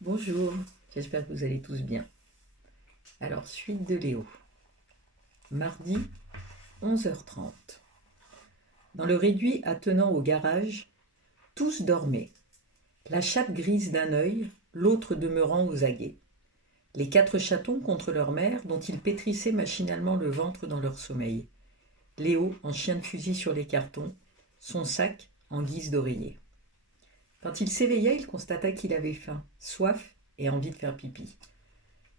Bonjour, j'espère que vous allez tous bien. Alors, suite de Léo. Mardi, 11h30. Dans le réduit attenant au garage, tous dormaient. La chatte grise d'un œil, l'autre demeurant aux aguets. Les 4 chatons contre leur mère, dont ils pétrissaient machinalement le ventre dans leur sommeil. Léo en chien de fusil sur les cartons, son sac en guise d'oreiller. Quand il s'éveilla, il constata qu'il avait faim, soif et envie de faire pipi.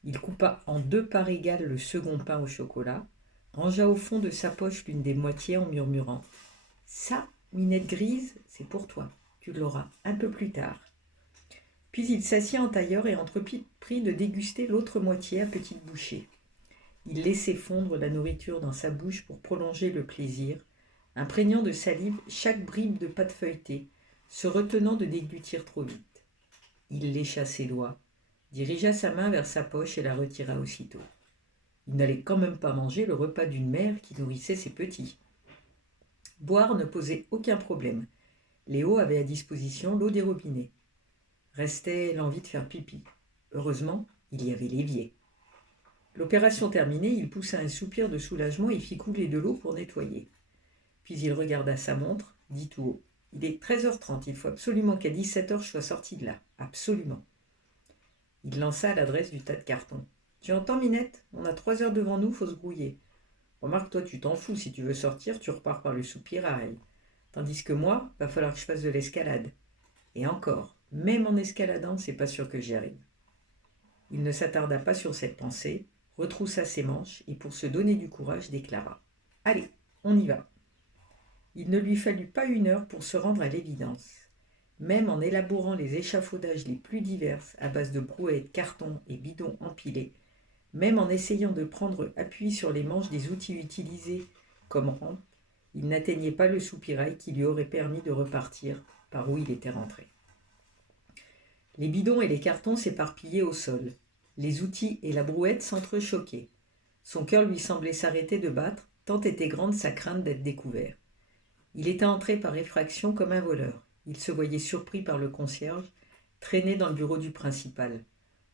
Il coupa en 2 parts égales le second pain au chocolat, rangea au fond de sa poche l'une des moitiés en murmurant « Ça, Minette grise, c'est pour toi, tu l'auras un peu plus tard. » Puis il s'assit en tailleur et entreprit de déguster l'autre moitié à petites bouchées. Il laissait fondre la nourriture dans sa bouche pour prolonger le plaisir, imprégnant de salive chaque bribe de pâte feuilletée, se retenant de déglutir trop vite. Il lécha ses doigts, dirigea sa main vers sa poche et la retira aussitôt. Il n'allait quand même pas manger le repas d'une mère qui nourrissait ses petits. Boire ne posait aucun problème. Léo avait à disposition l'eau des robinets. Restait l'envie de faire pipi. Heureusement, il y avait l'évier. L'opération terminée, il poussa un soupir de soulagement et fit couler de l'eau pour nettoyer. Puis il regarda sa montre, dit tout haut « Il est 13h30, il faut absolument qu'à 17h je sois sorti de là. Absolument. » Il lança à l'adresse du tas de cartons. « Tu entends, Minette? On a 3 heures devant nous, faut se grouiller. Remarque, toi, tu t'en fous, si tu veux sortir, tu repars par le soupirail. Tandis que moi, va falloir que je fasse de l'escalade. Et encore, même en escaladant, c'est pas sûr que j'y arrive. » Il ne s'attarda pas sur cette pensée, retroussa ses manches et pour se donner du courage déclara « Allez, on y va !» Il ne lui fallut pas 1 heure pour se rendre à l'évidence. Même en élaborant les échafaudages les plus divers à base de brouettes, cartons et bidons empilés, même en essayant de prendre appui sur les manches des outils utilisés comme rampe, il n'atteignait pas le soupirail qui lui aurait permis de repartir par où il était rentré. Les bidons et les cartons s'éparpillaient au sol. Les outils et la brouette s'entrechoquaient. Son cœur lui semblait s'arrêter de battre, tant était grande sa crainte d'être découvert. Il était entré par effraction comme un voleur. Il se voyait surpris par le concierge, traîné dans le bureau du principal.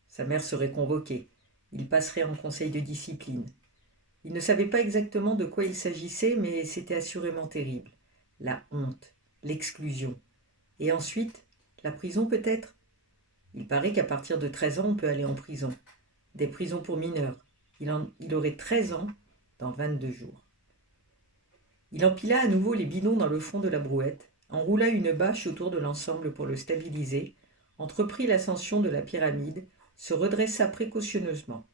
Sa mère serait convoquée. Il passerait en conseil de discipline. Il ne savait pas exactement de quoi il s'agissait, mais c'était assurément terrible. La honte, l'exclusion. Et ensuite, la prison peut-être? Il paraît qu'à partir de 13 ans, on peut aller en prison. Des prisons pour mineurs. Il aurait 13 ans dans 22 jours. Il empila à nouveau les bidons dans le fond de la brouette, enroula une bâche autour de l'ensemble pour le stabiliser, entreprit l'ascension de la pyramide, se redressa précautionneusement.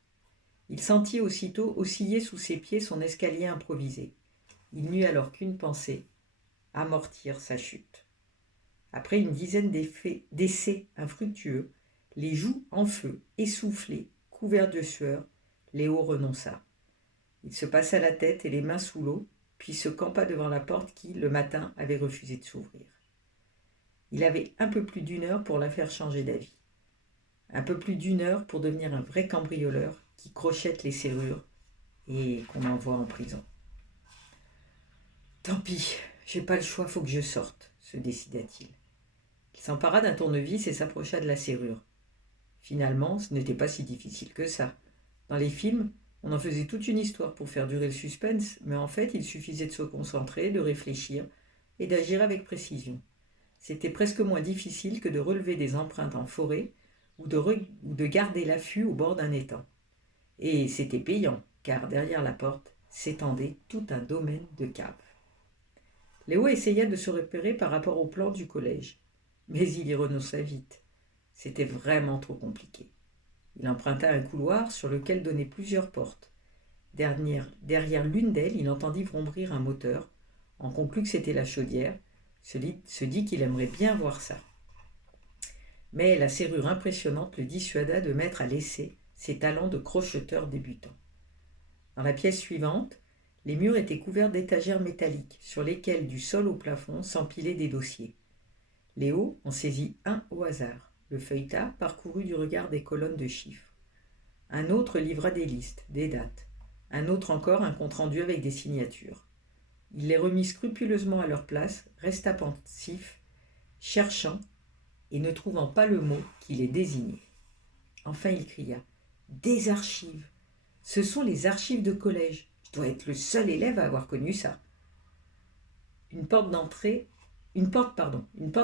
Il sentit aussitôt osciller sous ses pieds son escalier improvisé. Il n'eut alors qu'une pensée, amortir sa chute. Après une dizaine d'essais infructueux, les joues en feu, essoufflées, couverts de sueur, Léo renonça. Il se passa la tête et les mains sous l'eau, puis se campa devant la porte qui, le matin, avait refusé de s'ouvrir. Il avait un peu plus d'1 heure pour la faire changer d'avis. Un peu plus d'1 heure pour devenir un vrai cambrioleur qui crochette les serrures et qu'on envoie en prison. « Tant pis, j'ai pas le choix, faut que je sorte », se décida-t-il. Il s'empara d'un tournevis et s'approcha de la serrure. Finalement, ce n'était pas si difficile que ça. Dans les films, on en faisait toute une histoire pour faire durer le suspense, mais en fait, il suffisait de se concentrer, de réfléchir et d'agir avec précision. C'était presque moins difficile que de relever des empreintes en forêt ou de garder l'affût au bord d'un étang. Et c'était payant, car derrière la porte s'étendait tout un domaine de caves. Léo essaya de se repérer par rapport au plan du collège, mais il y renonça vite. C'était vraiment trop compliqué. Il emprunta un couloir sur lequel donnaient plusieurs portes. Derrière l'une d'elles, il entendit vrombrir un moteur, en conclut que c'était la chaudière, se dit qu'il aimerait bien voir ça. Mais la serrure impressionnante le dissuada de mettre à l'essai ses talents de crocheteur débutant. Dans la pièce suivante, les murs étaient couverts d'étagères métalliques, sur lesquelles, du sol au plafond, s'empilaient des dossiers. Léo en saisit un au hasard, le feuilleta, parcourut du regard des colonnes de chiffres. Un autre livra des listes, des dates. Un autre encore un compte-rendu avec des signatures. Il les remit scrupuleusement à leur place, resta pensif, cherchant et ne trouvant pas le mot qui les désignait. Enfin il cria. Des archives. Ce sont les archives de collège. Je dois être le seul élève à avoir connu ça. Une porte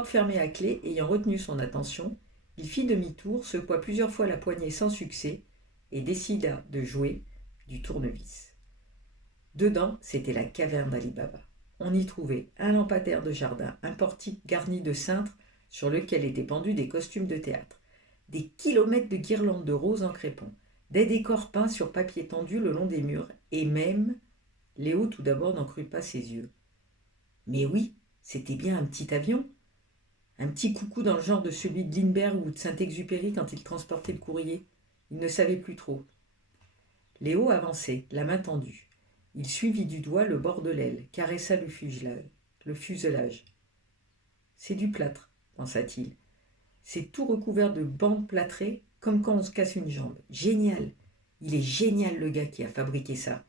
fermée à clé ayant retenu son attention, il fit demi-tour, secoua plusieurs fois la poignée sans succès et décida de jouer du tournevis. Dedans, c'était la caverne d'Ali Baba. On y trouvait un lampadaire de jardin, un portique garni de cintres sur lequel étaient pendus des costumes de théâtre, des kilomètres de guirlandes de roses en crépon, des décors peints sur papier tendu le long des murs, et même, Léo tout d'abord n'en crut pas ses yeux. Mais oui, c'était bien un petit avion, un petit coucou dans le genre de celui de Lindbergh ou de Saint-Exupéry quand il transportait le courrier. Il ne savait plus trop. Léo avançait, la main tendue. Il suivit du doigt le bord de l'aile, caressa le fuselage. C'est du plâtre, pensa-t-il. C'est tout recouvert de bandes plâtrées, comme quand on se casse une jambe. Génial! Il est génial, le gars qui a fabriqué ça.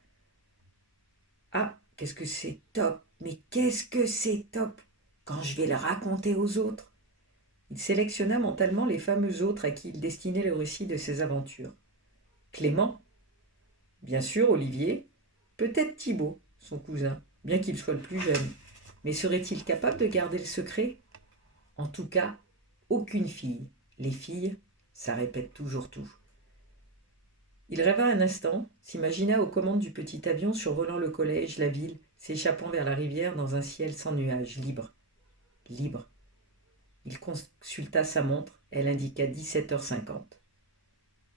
Ah, qu'est-ce que c'est top! Mais qu'est-ce que c'est top! Quand je vais le raconter aux autres! Il sélectionna mentalement les fameux autres à qui il destinait le récit de ses aventures. Clément, bien sûr Olivier, peut-être Thibaut, son cousin, bien qu'il soit le plus jeune. Mais serait-il capable de garder le secret? En tout cas, aucune fille. Les filles, ça répète toujours tout. Il rêva un instant, s'imagina aux commandes du petit avion survolant le collège, la ville, s'échappant vers la rivière dans un ciel sans nuages, libre. Libre. Il consulta sa montre, elle indiqua 17h50.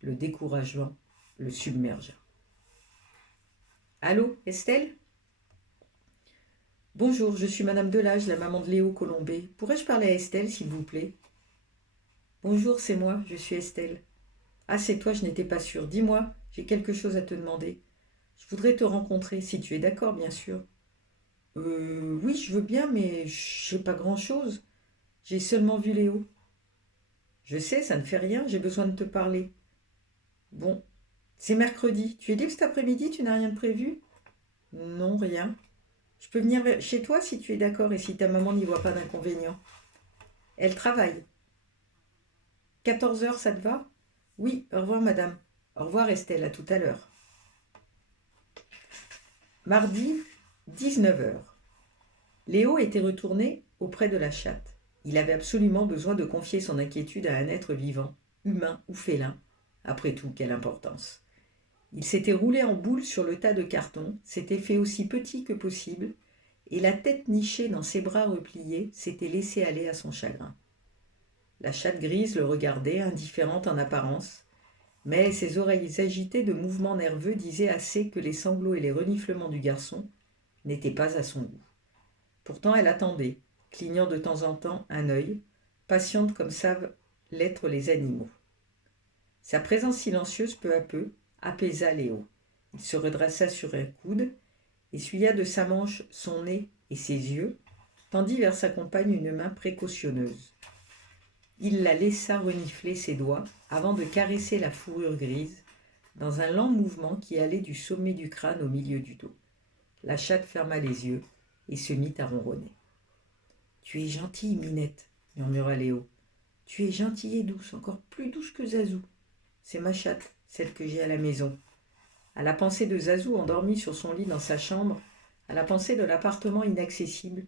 Le découragement le submergea. Allô, Estelle? Bonjour, je suis Madame Delage, la maman de Léo Colombet. Pourrais-je parler à Estelle, s'il vous plaît? Bonjour, c'est moi, je suis Estelle. Ah, c'est toi, je n'étais pas sûre. Dis-moi, j'ai quelque chose à te demander. Je voudrais te rencontrer, si tu es d'accord, bien sûr. Oui, je veux bien, mais je sais pas grand-chose. J'ai seulement vu Léo. Je sais, ça ne fait rien, j'ai besoin de te parler. Bon, c'est mercredi. Tu es libre cet après-midi, tu n'as rien de prévu? Non, rien. Je peux venir chez toi si tu es d'accord et si ta maman n'y voit pas d'inconvénient. Elle travaille. 14h, ça te va? Oui, au revoir madame. Au revoir Estelle, à tout à l'heure. Mardi, 19h. Léo était retourné auprès de la chatte. Il avait absolument besoin de confier son inquiétude à un être vivant, humain ou félin. Après tout, quelle importance. Il s'était roulé en boule sur le tas de cartons, s'était fait aussi petit que possible, et la tête nichée dans ses bras repliés s'était laissé aller à son chagrin. La chatte grise le regardait, indifférente en apparence, mais ses oreilles agitées de mouvements nerveux disaient assez que les sanglots et les reniflements du garçon n'étaient pas à son goût. Pourtant elle attendait, clignant de temps en temps un œil, patiente comme savent l'être les animaux. Sa présence silencieuse peu à peu apaisa Léo. Il se redressa sur un coude, essuya de sa manche son nez et ses yeux, tendit vers sa compagne une main précautionneuse. Il la laissa renifler ses doigts avant de caresser la fourrure grise, dans un lent mouvement qui allait du sommet du crâne au milieu du dos. La chatte ferma les yeux et se mit à ronronner. « Tu es gentille, Minette, » murmura Léo. « Tu es gentille et douce, encore plus douce que Zazou. C'est ma chatte, celle que j'ai à la maison. » À la pensée de Zazou endormi sur son lit dans sa chambre, à la pensée de l'appartement inaccessible,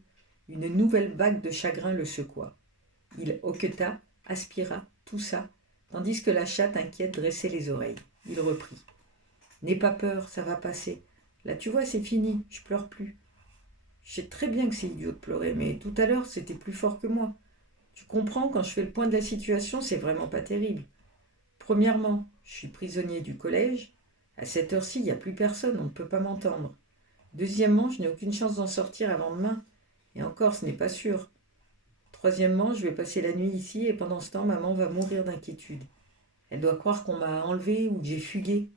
une nouvelle vague de chagrin le secoua. Il hoqueta, aspira, toussa, tandis que la chatte inquiète dressait les oreilles. Il reprit. « N'aie pas peur, ça va passer. Là, tu vois, c'est fini, je pleure plus. Je sais très bien que c'est idiot de pleurer, mais tout à l'heure, c'était plus fort que moi. Tu comprends, quand je fais le point de la situation, c'est vraiment pas terrible. Premièrement, je suis prisonnier du collège. À cette heure-ci, il n'y a plus personne, on ne peut pas m'entendre. Deuxièmement, je n'ai aucune chance d'en sortir avant demain. Et encore, ce n'est pas sûr. Troisièmement, je vais passer la nuit ici et pendant ce temps, maman va mourir d'inquiétude. Elle doit croire qu'on m'a enlevé ou que j'ai fugué.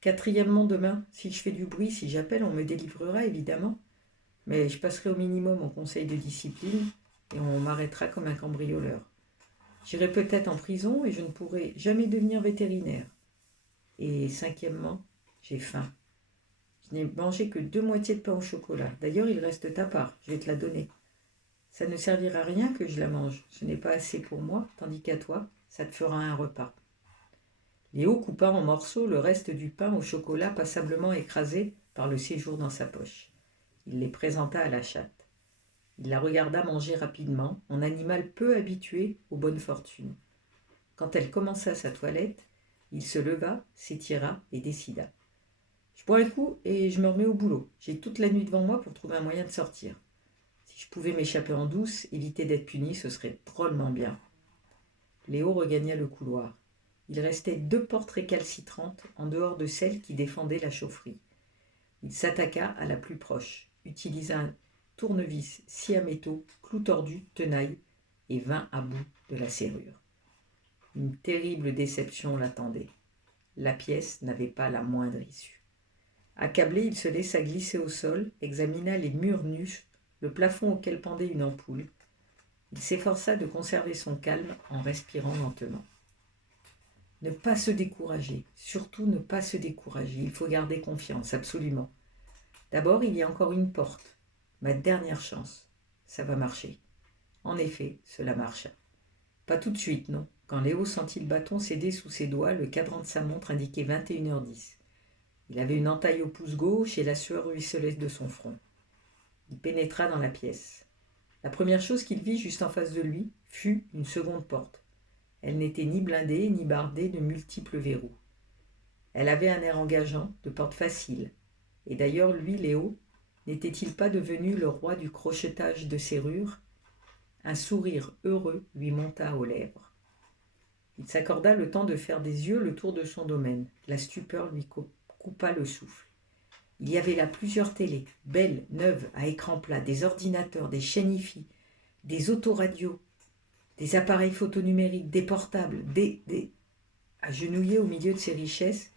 Quatrièmement, demain, si je fais du bruit, si j'appelle, on me délivrera évidemment. Mais je passerai au minimum au conseil de discipline et on m'arrêtera comme un cambrioleur. J'irai peut-être en prison et je ne pourrai jamais devenir vétérinaire. Et cinquièmement, j'ai faim. Je n'ai mangé que 2 moitiés de pain au chocolat. D'ailleurs, il reste ta part, je vais te la donner. Ça ne servira à rien que je la mange. Ce n'est pas assez pour moi, tandis qu'à toi, ça te fera un repas. Léo coupa en morceaux le reste du pain au chocolat passablement écrasé par le séjour dans sa poche. Il les présenta à la chatte. Il la regarda manger rapidement, en animal peu habitué aux bonnes fortunes. Quand elle commença sa toilette, il se leva, s'étira et décida. Je bois un coup et je me remets au boulot. J'ai toute la nuit devant moi pour trouver un moyen de sortir. Si je pouvais m'échapper en douce, éviter d'être puni, ce serait drôlement bien. Léo regagna le couloir. Il restait 2 portes récalcitrantes en dehors de celle qui défendait la chaufferie. Il s'attaqua à la plus proche, utilisa un tournevis scie à métaux, clou tordu, tenaille, et vint à bout de la serrure. Une terrible déception l'attendait. La pièce n'avait pas la moindre issue. Accablé, il se laissa glisser au sol, examina les murs nus, le plafond auquel pendait une ampoule. Il s'efforça de conserver son calme en respirant lentement. Ne pas se décourager, surtout ne pas se décourager, il faut garder confiance, absolument. D'abord, il y a encore une porte, ma dernière chance, ça va marcher. En effet, cela marcha. Pas tout de suite, non. Quand Léo sentit le bâton céder sous ses doigts, le cadran de sa montre indiquait 21h10. Il avait une entaille au pouce gauche et la sueur ruisselait de son front. Il pénétra dans la pièce. La première chose qu'il vit juste en face de lui fut une seconde porte. Elle n'était ni blindée ni bardée de multiples verrous. Elle avait un air engageant, de porte facile. Et d'ailleurs, lui, Léo, n'était-il pas devenu le roi du crochetage de serrures ? Un sourire heureux lui monta aux lèvres. Il s'accorda le temps de faire des yeux le tour de son domaine. La stupeur lui coupa le souffle. Il y avait là plusieurs télés, belles, neuves, à écran plat, des ordinateurs, des chaînes IFI, des autoradios, des appareils photonumériques, des portables, des... Agenouillé au milieu de ces richesses,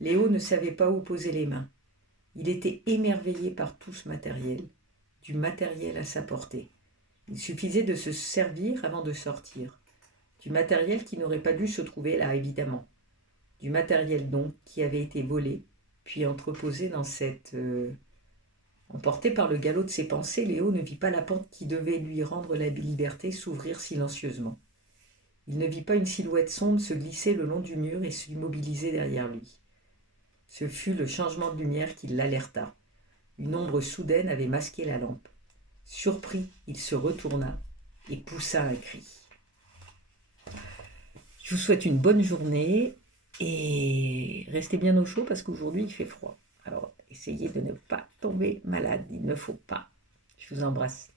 Léo ne savait pas où poser les mains. Il était émerveillé par tout ce matériel, du matériel à sa portée. Il suffisait de se servir avant de sortir. Du matériel qui n'aurait pas dû se trouver là, évidemment. Du matériel donc qui avait été volé, puis entreposé dans cette... Emporté par le galop de ses pensées, Léo ne vit pas la porte qui devait lui rendre la liberté s'ouvrir silencieusement. Il ne vit pas une silhouette sombre se glisser le long du mur et s'immobiliser derrière lui. Ce fut le changement de lumière qui l'alerta. Une ombre soudaine avait masqué la lampe. Surpris, il se retourna et poussa un cri. Je vous souhaite une bonne journée et restez bien au chaud parce qu'aujourd'hui il fait froid. Alors essayez de ne pas tomber malade, il ne faut pas. Je vous embrasse.